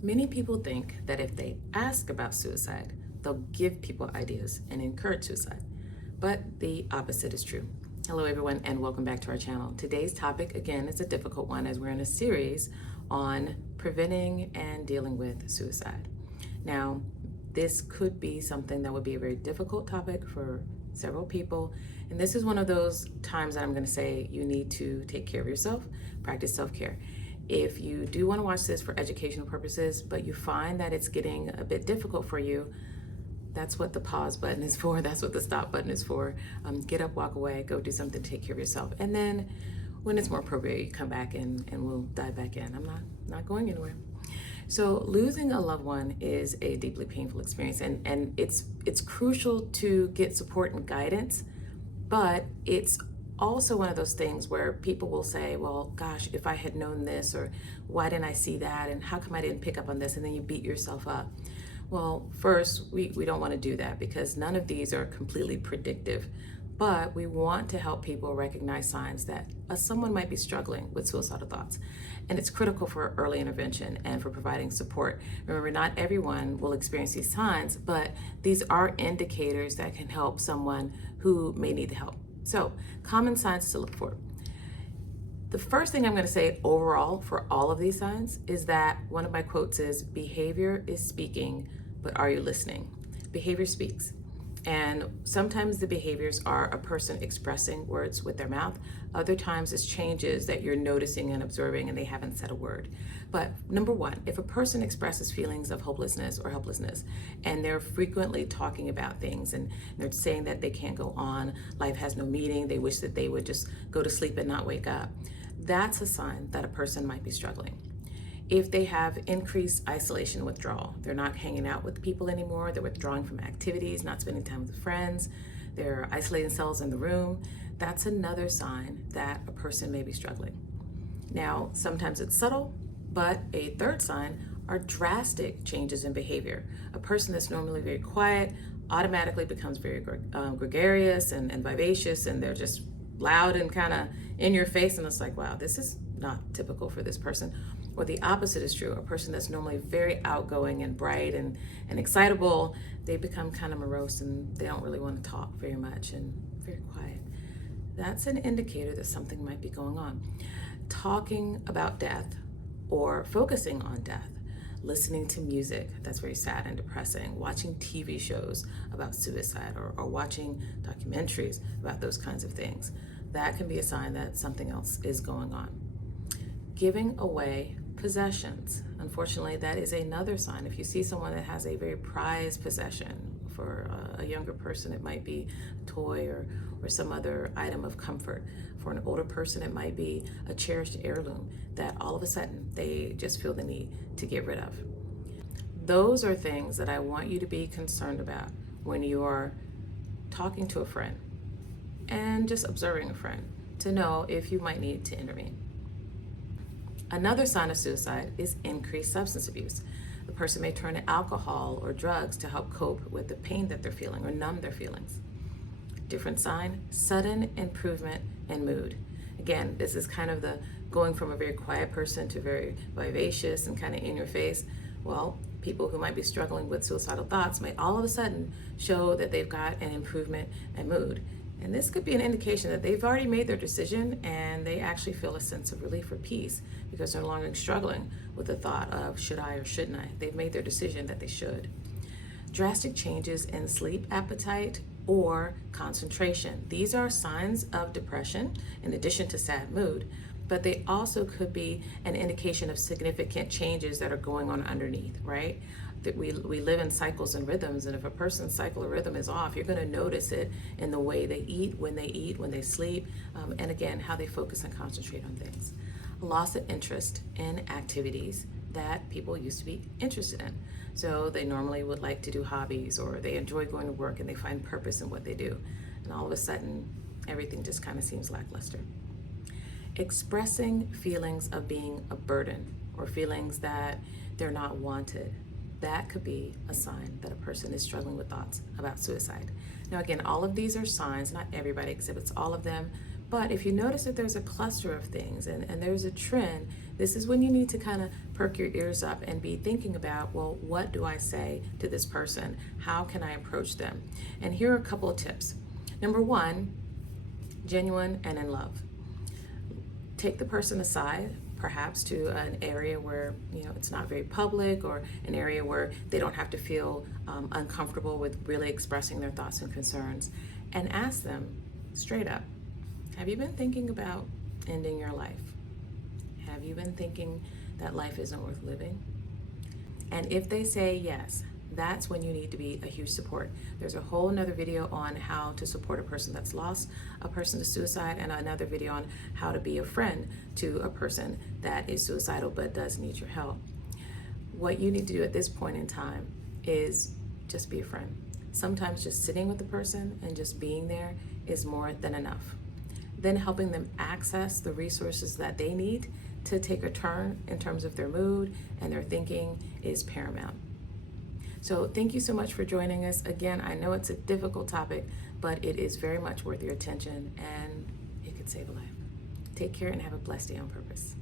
Many people think that if they ask about suicide, they'll give people ideas and encourage suicide. But the opposite is true. Hello everyone and welcome back to our channel. Today's topic again is a difficult one as we're in a series on preventing and dealing with suicide. Now, this could be something that would be a very difficult topic for several people. And this is one of those times that I'm going to say you need to take care of yourself, practice self-care. If you do want to watch this for educational purposes, but you find that it's getting a bit difficult for you, that's what the pause button is for. That's what the stop button is for. Get up, walk away, go do something to take care of yourself. And then when it's more appropriate, you come back and we'll dive back in. I'm not going anywhere. So losing a loved one is a deeply painful experience, and it's crucial to get support and guidance, but it's also one of those things where people will say, well, gosh, if I had known this, or why didn't I see that, and how come I didn't pick up on this, and then you beat yourself up. Well, first, we don't want to do that because none of these are completely predictive, but we want to help people recognize signs that someone might be struggling with suicidal thoughts. And it's critical for early intervention and for providing support. Remember, not everyone will experience these signs, but these are indicators that can help someone who may need the help. So, common signs to look for. The first thing I'm going to say overall for all of these signs is that one of my quotes is, behavior is speaking, but are you listening? Behavior speaks. And sometimes the behaviors are a person expressing words with their mouth. Other times it's changes that you're noticing and observing and they haven't said a word. But number one, if a person expresses feelings of hopelessness or helplessness, and they're frequently talking about things and they're saying that they can't go on, life has no meaning, they wish that they would just go to sleep and not wake up, that's a sign that a person might be struggling. If they have increased isolation withdrawal, they're not hanging out with people anymore, they're withdrawing from activities, not spending time with friends, they're isolating themselves in the room, that's another sign that a person may be struggling. Now, sometimes it's subtle, but a third sign are drastic changes in behavior. A person that's normally very quiet automatically becomes very gregarious and vivacious, and they're just loud and kind of in your face, and it's like, wow, this is not typical for this person. Or the opposite is true. A person that's normally very outgoing and bright and excitable, they become kind of morose and they don't really want to talk very much and very quiet. That's an indicator that something might be going on. Talking about death or focusing on death, listening to music that's very sad and depressing, watching TV shows about suicide or watching documentaries about those kinds of things, that can be a sign that something else is going on. Giving away possessions. Unfortunately, that is another sign. If you see someone that has a very prized possession, for a younger person, it might be a toy or some other item of comfort. For an older person, it might be a cherished heirloom that all of a sudden they just feel the need to get rid of. Those are things that I want you to be concerned about when you are talking to a friend and just observing a friend to know if you might need to intervene. Another sign of suicide is increased substance abuse. The person may turn to alcohol or drugs to help cope with the pain that they're feeling or numb their feelings. Different sign, sudden improvement in mood. Again, this is kind of the going from a very quiet person to very vivacious and kind of in your face. Well, people who might be struggling with suicidal thoughts may all of a sudden show that they've got an improvement in mood. And this could be an indication that they've already made their decision and they actually feel a sense of relief or peace because they're no longer struggling with the thought of should I or shouldn't I. They've made their decision that they should. Drastic changes in sleep appetite or concentration. These are signs of depression in addition to sad mood, but they also could be an indication of significant changes that are going on underneath, right? That we live in cycles and rhythms, and if a person's cycle or rhythm is off, you're going to notice it in the way they eat, when they sleep, and again, how they focus and concentrate on things. A loss of interest in activities that people used to be interested in. So they normally would like to do hobbies, or they enjoy going to work and they find purpose in what they do. And all of a sudden, everything just kind of seems lackluster. Expressing feelings of being a burden or feelings that they're not wanted, that could be a sign that a person is struggling with thoughts about suicide. Now again, all of these are signs, not everybody exhibits all of them, but if you notice that there's a cluster of things and there's a trend, this is when you need to kind of perk your ears up and be thinking about, well, what do I say to this person? How can I approach them? And here are a couple of tips. Number one, genuine and in love. Take the person aside, perhaps to an area where it's not very public, or an area where they don't have to feel uncomfortable with really expressing their thoughts and concerns, and ask them straight up, have you been thinking about ending your life? Have you been thinking that life isn't worth living? And if they say yes, that's when you need to be a huge support. There's a whole another video on how to support a person that's lost a person to suicide, and another video on how to be a friend to a person that is suicidal but does need your help. What you need to do at this point in time is just be a friend. Sometimes just sitting with the person and just being there is more than enough. Then helping them access the resources that they need to take a turn in terms of their mood and their thinking is paramount. So thank you so much for joining us. Again, I know it's a difficult topic, but it is very much worth your attention, and it could save a life. Take care and have a blessed day on purpose.